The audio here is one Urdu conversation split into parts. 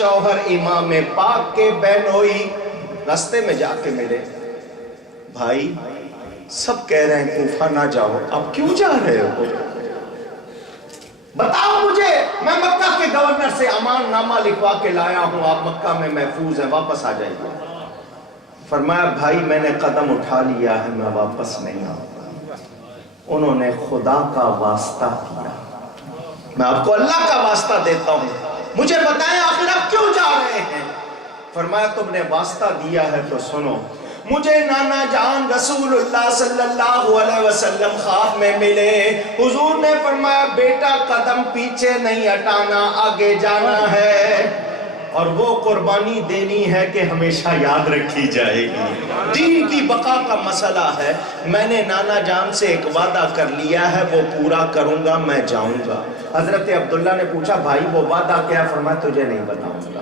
شوہر امام پاک کے بہنوئی راستے میں جا کے ملے. بھائی سب کہہ رہے ہیں کوفہ نہ جاؤ، اب کیوں جا رہے ہو؟ بتاؤ مجھے، میں مکہ کے گورنر سے امان نامہ لکھوا کے لایا ہوں، آپ مکہ میں محفوظ ہیں، واپس آ جائیے. فرمایا بھائی میں نے قدم اٹھا لیا ہے، میں واپس نہیں آؤں گا. انہوں نے خدا کا واسطہ دیا. میں آپ کو اللہ کا واسطہ دیتا ہوں، مجھے بتائیں آخر آپ کیوں جا رہے ہیں؟ فرمایا تم نے واسطہ دیا ہے تو سنو. مجھے نانا جان رسول اللہ صلی اللہ علیہ وسلم خواب میں ملے. حضور نے فرمایا بیٹا قدم پیچھے نہیں ہٹانا، آگے جانا ہے، اور وہ قربانی دینی ہے کہ ہمیشہ یاد رکھی جائے گی. دین کی بقا کا مسئلہ ہے. میں نے نانا جان سے ایک وعدہ کر لیا ہے، وہ پورا کروں گا، میں جاؤں گا. حضرت عبداللہ نے پوچھا بھائی وہ وعدہ کیا؟ فرمایا تجھے نہیں بتاؤں گا،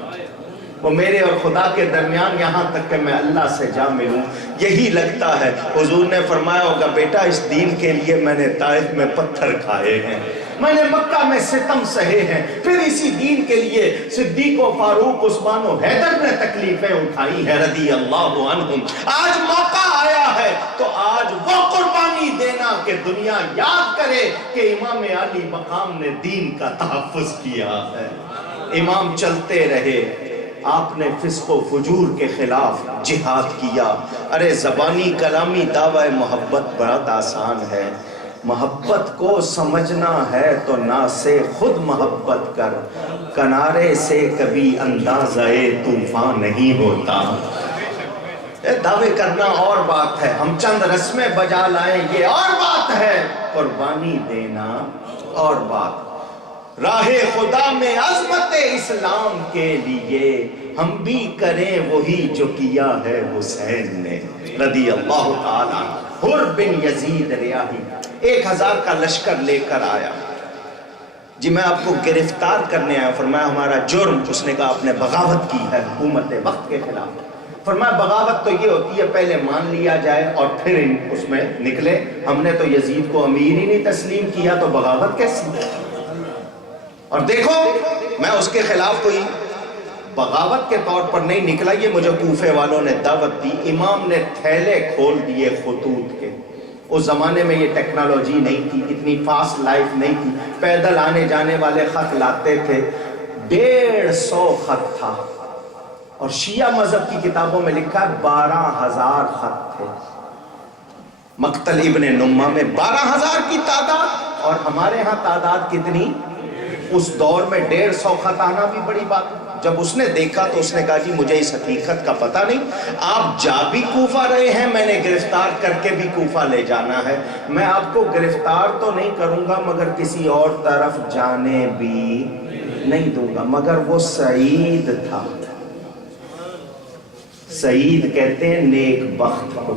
وہ میرے اور خدا کے درمیان، یہاں تک کہ میں اللہ سے جا ملوں. یہی لگتا ہے. حضور نے فرمایا ہوگا بیٹا اس دین کے لیے میں نے طائف میں پتھر کھائے ہیں، میں نے مکہ میں ستم سہے ہیں، پھر اسی دین کے لیے صدیق و فاروق عثمان و حیدر نے تکلیفیں اٹھائی ہیں رضی اللہ عنہم. آج موقع آیا ہے تو آج وہ قربانی دینا کہ دنیا یاد کرے کہ امام علی مقام نے دین کا تحفظ کیا ہے. امام چلتے رہے، آپ نے فسق و فجور کے خلاف جہاد کیا. ارے زبانی کلامی دعوی محبت بہت آسان ہے، محبت کو سمجھنا ہے تو نہ سے خود محبت کر، کنارے سے کبھی اندازہ طوفان نہیں ہوتا. دعوے کرنا اور بات ہے، ہم چند رسمیں بجا لائیں یہ اور بات ہے، قربانی دینا اور بات. راہ خدا میں عظمت اسلام کے لیے ہم بھی کریں وہی جو کیا ہے حسین نے رضی اللہ تعالیٰ. حر بن یزید ریاحی 1000 کا لشکر لے کر آیا. جی میں آپ کو گرفتار کرنے آیا. فرمایا ہمارا جرم. اس نے کہا آپ نے بغاوت کی ہے حکومت وقت کے خلاف. فرمایا بغاوت تو یہ ہوتی ہے پہلے مان لیا جائے اور پھر اس میں نکلے. ہم نے تو یزید کو امیر ہی نہیں تسلیم کیا تو بغاوت کیسی؟ اور دیکھو میں اس کے خلاف کوئی بغاوت کے طور پر نہیں نکلا، یہ مجھے کوفے والوں نے دعوت دی. امام نے تھیلے کھول دیے خطوط کے. اس زمانے میں یہ ٹیکنالوجی نہیں تھی، اتنی فاسٹ لائف نہیں تھی، پیدل آنے جانے والے خط لاتے تھے. 150 خط تھا، اور شیعہ مذہب کی کتابوں میں لکھا ہے 12,000 خط تھے. مقتل ابن نمہ میں 12,000 کی تعداد، اور ہمارے ہاں تعداد کتنی؟ اس دور میں 150 خط آنا بھی بڑی بات. جب اس نے دیکھا تو اس نے کہا جی مجھے اس حقیقت کا پتہ نہیں، آپ جا بھی کوفہ رہے ہیں، میں نے گرفتار کر کے بھی کوفہ لے جانا ہے. میں آپ کو گرفتار تو نہیں کروں گا مگر کسی اور طرف جانے بھی نہیں دوں گا. مگر وہ سعید تھا. سعید کہتے ہیں نیک بخت کو،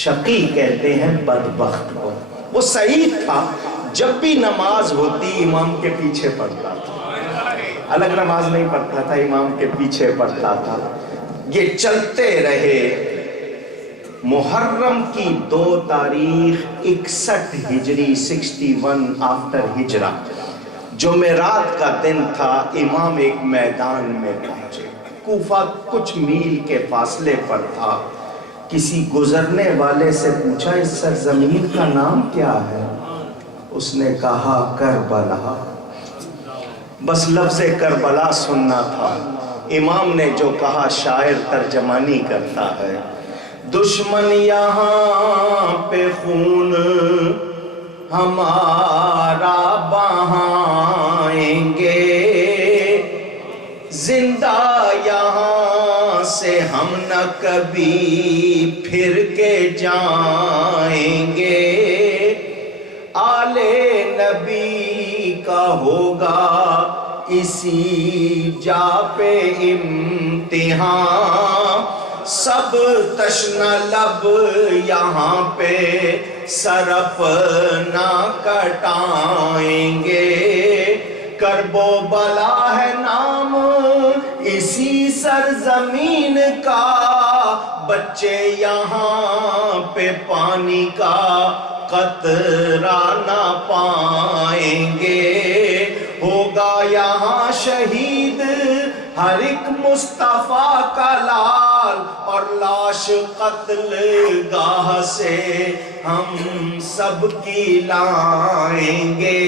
شقی کہتے ہیں بدبخت کو. وہ سعید تھا، جب بھی نماز ہوتی امام کے پیچھے پڑھتا تھا. الگ نماز نہیں پڑھتا تھا، امام کے پیچھے پڑھتا تھا. یہ چلتے رہے. محرم کی 2 تاریخ 61 ہجری 61 آفٹر ہجرہ جمعرات کا دن تھا. امام ایک میدان میں پہنچے. کوفہ کچھ میل کے فاصلے پر تھا. کسی گزرنے والے سے پوچھا اس سرزمین کا نام کیا ہے؟ اس نے کہا کربلا. بس لفظ کربلا سننا تھا. امام نے جو کہا شاعر ترجمانی کرتا ہے. دشمن یہاں پہ خون ہمارا بہائیں گے، زندہ یہاں سے ہم نہ کبھی پھر کے جائیں گے. آلے نبی کا ہوگا اسی جا پہ امتحان، سب تشنہ لب یہاں پہ سرف نہ کٹائیں گے. کرب و بلا ہے نام اسی سرزمین کا، بچے یہاں پہ پانی کا قطرہ نہ پائیں گے. ہوگا یہاں شہید ہر ایک مصطفیٰ کا لال اور لاش قتل گاہ سے ہم سب کی لائیں گے.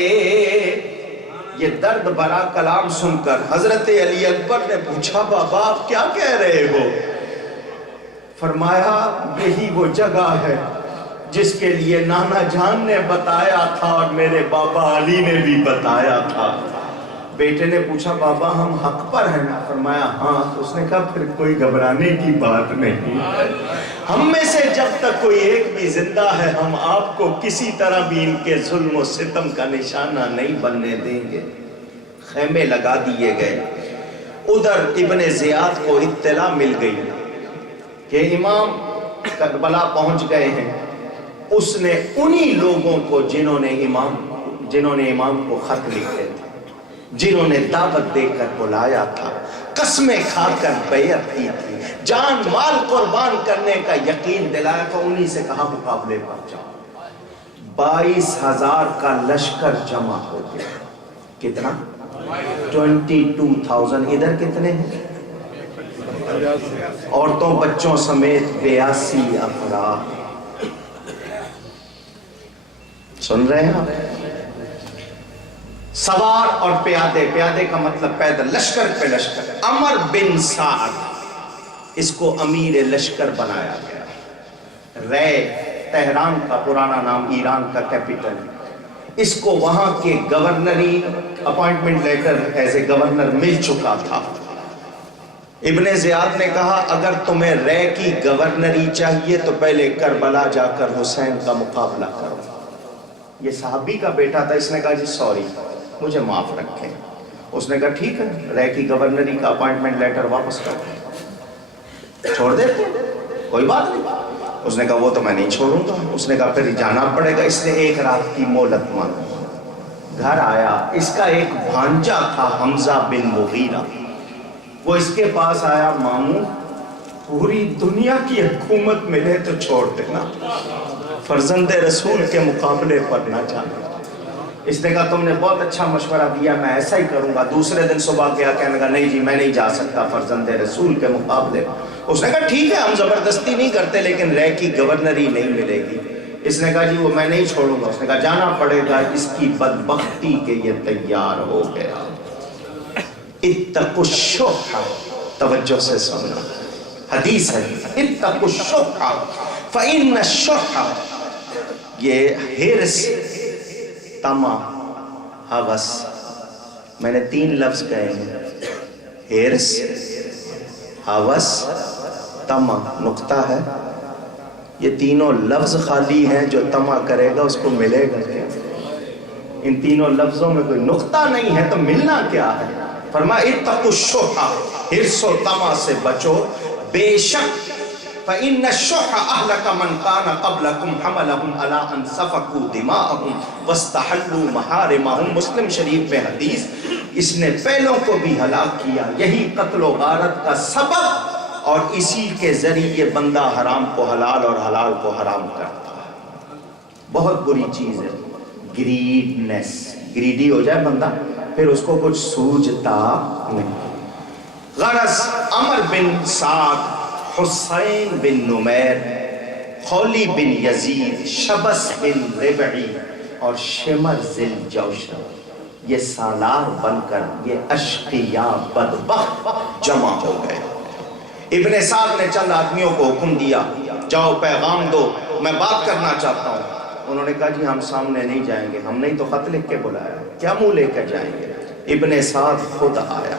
یہ درد بھرا کلام سن کر حضرت علی اکبر نے پوچھا بابا آپ کیا کہہ رہے ہو؟ فرمایا یہی وہ جگہ ہے جس کے لیے نانا جان نے بتایا تھا اور میرے بابا علی نے بھی بتایا تھا. بیٹے نے پوچھا بابا ہم حق پر ہیں نا؟ فرمایا ہاں. اس نے کہا پھر کوئی گھبرانے کی بات نہیں، ہم میں سے جب تک کوئی ایک بھی زندہ ہے ہم آپ کو کسی طرح بھی ان کے ظلم و ستم کا نشانہ نہیں بننے دیں گے. خیمے لگا دیے گئے. ادھر ابن زیاد کو اطلاع مل گئی کہ امام کربلا پہنچ گئے ہیں. اس نے انہی لوگوں کو جنہوں نے امام کو خط لکھے تھے، جنہوں نے دعوت دے کر بلایا تھا، قسمیں کھا کر بیعت کی تھی، جان مال قربان کرنے کا یقین دلایا تھا، انہی سے کہا مقابلے پر جاؤ. 22,000 کا لشکر جمع ہو گیا. کتنا؟ 22,000. ادھر کتنے ہیں؟ عورتوں بچوں سمیت 82 افراد. سن رہے ہیں آپ؟ سوار اور پیادے، پیادے کا مطلب پیدل، لشکر پہ لشکر. عمر بن سعد اس کو امیر لشکر بنایا گیا. رے تہران کا پرانا نام، ایران کا کیپٹل. اس کو وہاں کے گورنری appointment letter as a governor مل چکا تھا. ابن زیاد نے کہا اگر تمہیں رے کی گورنری چاہیے تو پہلے کربلا جا کر حسین کا مقابلہ کرو. یہ صحابی کا بیٹا تھا. اس نے کہا جی سوری مجھے معاف رکھیں. اس نے کہا ٹھیک ہے رے کی گورنری کا اپوائنٹمنٹ لیٹر واپس کرو، چھوڑ دیتے کوئی بات نہیں. اس نے کہا وہ تو میں نہیں چھوڑوں گا. اس نے کہا پھر جانا پڑے گا. اس نے ایک رات کی مہلت مانگی. گھر آیا. اس کا ایک بھانجا تھا حمزہ بن مغیرہ. وہ اس کے پاس آیا، ماموں پوری دنیا کی حکومت ملے تو چھوڑ دینا، فرزند رسول کے مقابلے پر نہ جانا. اس نے کہا تم نے بہت اچھا مشورہ دیا، میں ایسا ہی کروں گا. دوسرے دن صبح گیا، کہنے لگا نہیں جی میں نہیں جا سکتا فرزند رسول کے مقابلے پر. اس نے کہا ٹھیک ہے ہم زبردستی نہیں کرتے لیکن رے کی گورنری نہیں ملے گی. اس نے کہا جی وہ میں نہیں چھوڑوں گا. اس نے کہا جانا پڑے گا. اس کی بدبختی کے یہ تیار ہو گیا. اتقوا الشح، توجہ سے سننا حدیث ہے. اتقوا الشح فإن الشح، یہ ہرس، طمع، ہوس. میں نے 3 لفظ کہے ہیں، ہرس، ہوس، طمع. نقطہ ہے یہ تینوں لفظ خالی ہیں. جو طمع کرے گا اس کو ملے گا. ان تینوں لفظوں میں کوئی نقطہ نہیں ہے تو ملنا کیا ہے؟ فرمایا اتقوا الشح، ہرس و طمع سے بچو. بے شک فَإِنَّ الشُّحَّ أَهْلَكَ مَنْ كَانَ قَبْلَكُمْ حَمَلَهُمْ عَلَىٰ أَنْ سَفَكُوا دِمَاءَهُمْ وَاسْتَحَلُّوا مَحَارِمَهُمْ. مسلم شریف میں حدیث، اس نے پہلوں کو بھی ہلاک کیا، یہی قتل و غارت کا سبب، اور اسی کے ذریعے بندہ حرام کو حلال اور حلال کو حرام کرتا ہے. بہت بری چیز ہے گریڈنس. گریڈی ہو جائے بندہ پھر اس کو کچھ سوجتا نہیں. غرض عمر بن سعد، حسین بن نمیر، خولی بن یزید، شبس بن ربعی اور شمر ذی الجوشن، یہ سالار بن کر یہ اشقیاء بدبخت جمع ہو گئے. ابن سعد نے چند آدمیوں کو حکم دیا جاؤ پیغام دو، میں بات کرنا چاہتا ہوں. انہوں نے کہا جی ہم سامنے نہیں جائیں گے، ہم نہیں تو خط لکھ کے بلایا، کیا منہ لے کے جائیں گے؟ ابن سعد خود آیا.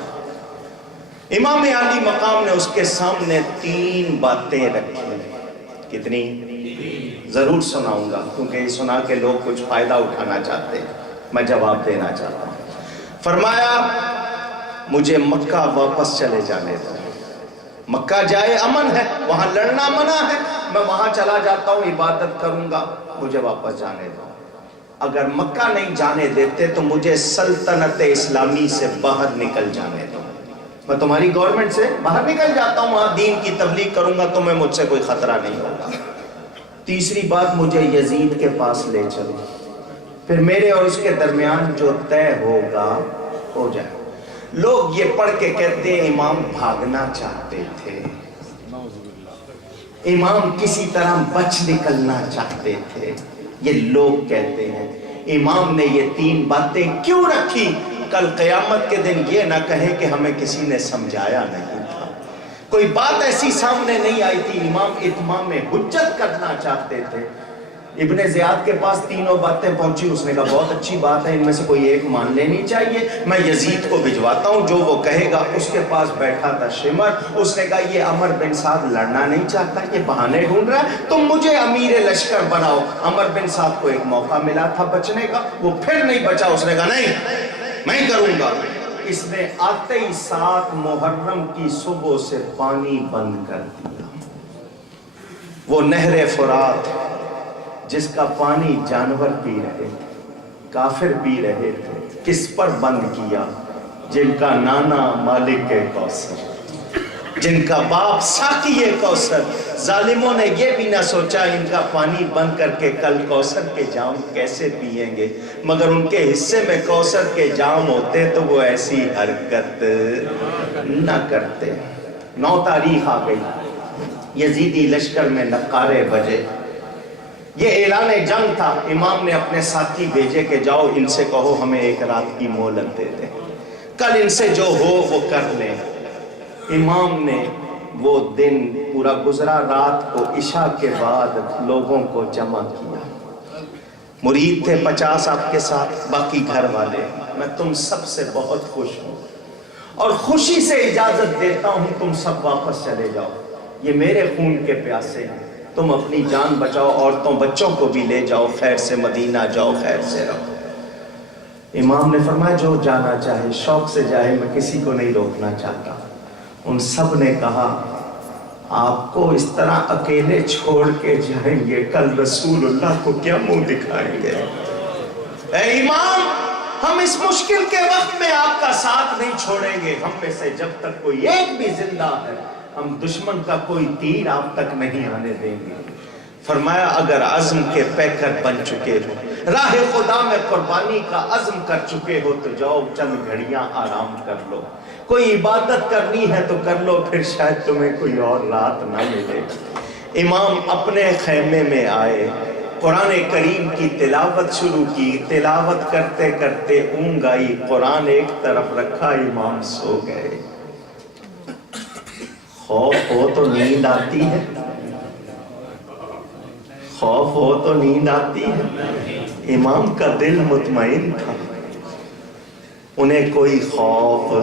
امام علی مقام نے اس کے سامنے 3 باتیں رکھی. کتنی؟ ضرور سناؤں گا کیونکہ یہ سنا کے لوگ کچھ فائدہ اٹھانا چاہتے ہیں، میں جواب دینا چاہتا ہوں. فرمایا مجھے مکہ واپس چلے جانے دو. مکہ جائے امن ہے، وہاں لڑنا منع ہے، میں وہاں چلا جاتا ہوں، عبادت کروں گا، مجھے واپس جانے دو. اگر مکہ نہیں جانے دیتے تو مجھے سلطنت اسلامی سے باہر نکل جانے دو. میں تمہاری گورنمنٹ سے باہر نکل جاتا ہوں، وہاں دین کی تبلیغ کروں گا، تمہیں مجھ سے کوئی خطرہ نہیں ہوگا. تیسری بات، مجھے یزید کے پاس لے چلو، پھر میرے اور اس کے درمیان جو طے ہوگا ہو جائے. لوگ یہ پڑھ کے کہتے ہیں امام بھاگنا چاہتے تھے، امام کسی طرح بچ نکلنا چاہتے تھے، یہ لوگ کہتے ہیں۔ امام نے یہ 3 باتیں کیوں رکھی؟ کل قیامت کے دن یہ نہ کہے کہ ہمیں کسی نے سمجھایا نہیں تھا، کوئی بات ایسی سامنے نہیں آئی تھی۔ امام اتمام حجت کرنا چاہتے تھے۔ ابن زیاد کے پاس 3 باتیں پہنچی، اس نے کہا بہت اچھی بات ہے، ان میں سے کوئی ایک مان لینی چاہیے، میں یزید کو بھجواتا ہوں، جو وہ کہے گا۔ اس کے پاس بیٹھا تھا شمر، اس نے کہا یہ عمر بن سعد لڑنا نہیں چاہتا، یہ بہانے ڈھونڈ رہا ہے، تم مجھے امیر لشکر بناؤ۔ عمر بن سعد کو ایک موقع ملا تھا بچنے کا، وہ پھر نہیں بچا، اس نے کہا نہیں میں کروں گا۔ اس نے آتے ہی 7 محرم کی صبح سے پانی بند کر دیا۔ وہ نہر فرات جس کا پانی جانور پی رہے تھے، کافر پی رہے تھے، کس پر بند کیا؟ جن کا نانا مالک کوثر، جن کا باپ ساقی کوثر۔ ظالموں نے یہ بھی نہ سوچا ان کا پانی بند کر کے کل کوثر کے جام کیسے پیئیں گے، مگر ان کے حصے میں کوثر کے جام ہوتے تو وہ ایسی حرکت نہ کرتے۔ 9 تاریخ آ گئی، یزیدی لشکر میں نقارے بجے، یہ اعلان جنگ تھا۔ امام نے اپنے ساتھی بھیجے کہ جاؤ ان سے کہو ہمیں 1 رات کی مہلت دے دیں، کل ان سے جو ہو وہ کر لیں۔ امام نے وہ دن پورا گزرا، رات کو عشاء کے بعد لوگوں کو جمع کیا۔ مرید تھے 50 آپ کے ساتھ، باقی گھر والے۔ میں تم سب سے بہت خوش ہوں اور خوشی سے اجازت دیتا ہوں تم سب واپس چلے جاؤ، یہ میرے خون کے پیاسے ہیں، تم اپنی جان بچاؤ، عورتوں بچوں کو بھی لے جاؤ، خیر سے مدینہ جاؤ، خیر سے رہو۔ امام نے فرمایا جو جانا چاہے شوق سے جائے، میں کسی کو نہیں روکنا چاہتا۔ ان سب نے کہا آپ کو اس طرح اکیلے چھوڑ کے جائیں گے، کل رسول اللہ کو کیا منہ دکھائیں گے؟ اے امام، ہم اس مشکل کے وقت میں آپ کا ساتھ نہیں چھوڑیں گے، ہم میں سے جب تک کوئی ایک بھی زندہ ہے ہم دشمن کا کوئی تیر آپ تک نہیں آنے دیں گے۔ فرمایا اگر عزم کے پیکر بن چکے ہو، راہ خدا میں قربانی کا عزم کر چکے ہو تو جاؤ چند گھڑیاں آرام کر لو، کوئی عبادت کرنی ہے تو کر لو، پھر شاید تمہیں کوئی اور رات نہ ملے۔ امام اپنے خیمے میں آئے، قرآن کریم کی تلاوت شروع کی، تلاوت کرتے کرتے اونگ آئی، قرآن ایک طرف رکھا، امام سو گئے۔ خوف ہو تو نیند آتی ہے، خوف ہو تو نیند آتی ہے۔ امام کا دل مطمئن تھا، انہیں کوئی خوف،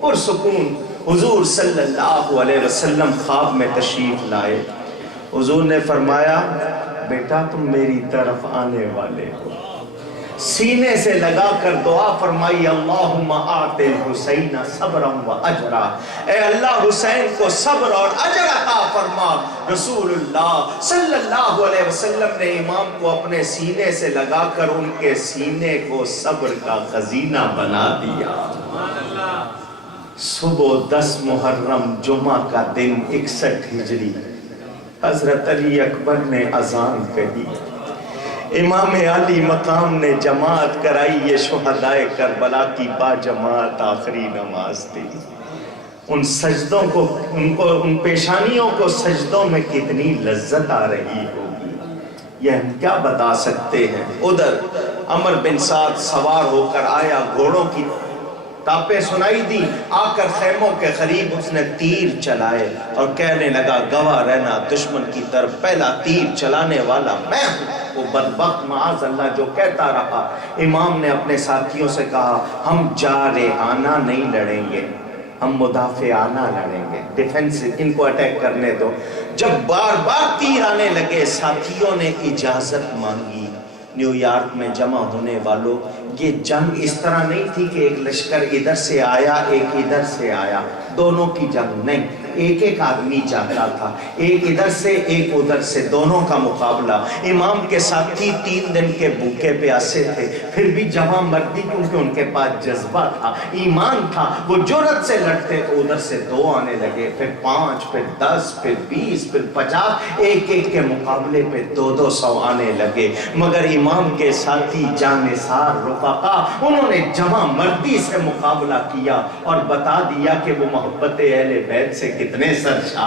پرسکون۔ حضور صلی اللہ علیہ وسلم خواب میں تشریف لائے، حضور نے فرمایا بیٹا تم میری طرف آنے والے ہو۔ سینے سے لگا کر دعا فرمائی اللہم آت الحسین صبرا و اجرا، اے اللہ حسین کو صبر اور اجر عطا فرما۔ رسول اللہ صلی اللہ علیہ وسلم نے امام کو اپنے سینے سے لگا کر ان کے سینے کو صبر کا خزینہ بنا دیا۔ صبح 10 محرم جمعہ کا دن 61 ہجری، حضرت علی اکبر نے اذان کہی، امام علی مقام نے جماعت کرائی، یہ شہدائے کربلا کی با جماعت آخری نماز تھی۔ ان سجدوں کو ان پیشانیوں کو سجدوں میں کتنی لذت آ رہی ہوگی یہ ہم کیا بتا سکتے ہیں۔ ادھر عمر بن سعد سوار ہو کر آیا، گھوڑوں کی ٹاپیں سنائی دی، آ کر خیموں کے قریب اس نے تیر چلائے اور کہنے لگا گواہ رہنا دشمن کی طرف پہلا تیر چلانے والا میں ہوں۔ وہ بدبخت معاذ اللہ جو کہتا رہا۔ امام نے اپنے ساتھیوں سے کہا ہم جارحانہ نہیں لڑیں گے، ہم مدافعانہ لڑیں گے، ڈیفنسو، ان کو اٹیک کرنے دو۔ جب بار بار تیر آنے لگے ساتھیوں نے اجازت مانگی۔ نیو یارک میں جمع ہونے والوں، یہ جنگ اس طرح نہیں تھی کہ ایک لشکر ادھر سے آیا ایک ادھر سے آیا، دونوں کی جنگ نہیں، ایک ایک آدمی جاتا تھا، ایک ادھر سے ایک ادھر سے، دونوں کا مقابلہ۔ امام کے ساتھی 3 دن کے بھوکے پیاسے تھے، پھر بھی جوان مردی کیونکہ ان کے پاس جذبہ تھا، ایمان تھا، وہ جرأت سے لڑتے تو ادھر سے 2 آنے لگے، پھر 5، پھر 10، پھر 20، پھر 50، ایک ایک کے مقابلے پہ 200 آنے لگے، مگر امام کے ساتھی جانثار رفع آقا، انہوں نے جمع مردی سے مقابلہ کیا اور بتا دیا کہ وہ محبت اہل بیت سے کتنے سرشار